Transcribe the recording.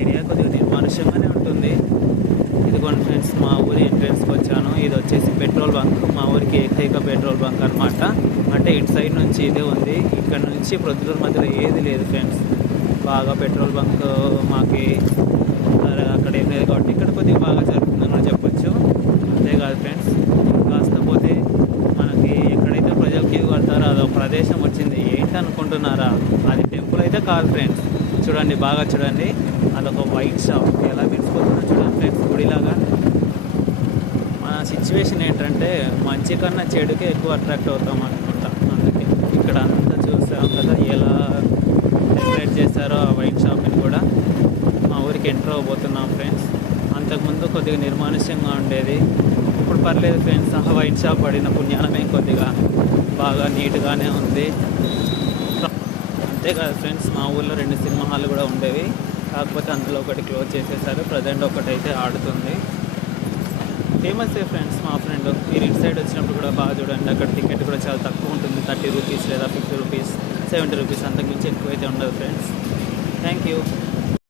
Area కొద్దిగా నిర్మానుష్యంగానే ఉంటుంది. ఇదిగోండి ఫ్రెండ్స్ మా ఊరి ఎంట్రన్స్కి వచ్చాను. ఇది వచ్చేసి పెట్రోల్ బంక్. మా ఊరికి ఏకైక పెట్రోల్ బంక్ అనమాట అంటే ఇటు సైడ్ నుంచి ఇదే ఉంది. ఇక్కడ నుంచి ప్రొద్దుటూరు మధ్యలో ఏది లేదు ఫ్రెండ్స్. బాగా పెట్రోల్ బంక్ మాకి అక్కడ- ఏం లేదు కాబట్టి ఇక్కడ కొద్దిగా బాగా జరుగుతుందని చెప్పొచ్చు. అంతేకాదు ఫ్రెండ్స్ కాస్త పోతే మనకి ఎక్కడైతే ప్రజలు క్యూ కడతారో అదొక ప్రదేశం వచ్చింది. ఏంటి అనుకుంటున్నారా అది టెంపుల్ అయితే కాదు ఫ్రెండ్స్. చూడండి బాగా చూడండి. అదొక వైట్ షాప్ ఎలా పిలిచిపోతుందో చూడండి ఫ్రెండ్స్ గుడిలాగా. మన సిచ్యువేషన్ ఏంటంటే మంచి కన్నా చెడుకే ఎక్కువ అట్రాక్ట్ అవుతాం అనుకుంటా. అందుకే ఇక్కడ అంతా చూస్తాం కదా ఎలా డెకరేట్ చేస్తారో ఆ వైట్ షాప్ని కూడా. మా ఊరికి ఎంటర్ అవబోతున్నాం ఫ్రెండ్స్ అంతకుముందు కొద్దిగా నిర్మానుష్యంగా ఉండేది. ఇప్పుడు పర్లేదు ఫ్రెండ్స్ ఆ వైట్ షాప్ పడిన పుణ్యాలమే కొద్దిగా బాగా నీట్గానే ఉంది. అంతేకాదు ఫ్రెండ్స్ మా ఊళ్ళో రెండు సినిమా హాల్ కూడా ఉండేవి. కాకపోతే అందులో ఒకటి క్లోజ్ చేసేసారు. ప్రజెంట్ ఒకటి అయితే ఆడుతుంది ఫేమస్ ఫ్రెండ్స్ మా ఫ్రెండ్. మీరు ఇటు సైడ్ వచ్చినప్పుడు కూడా బాగా చూడండి. అక్కడ టికెట్ కూడా చాలా తక్కువ ఉంటుంది. థర్టీ రూపీస్ లేదా ఫిఫ్టీ రూపీస్ సెవెంటీ రూపీస్ అంతకుమించి ఎక్కువైతే ఉండదు ఫ్రెండ్స్. Thank you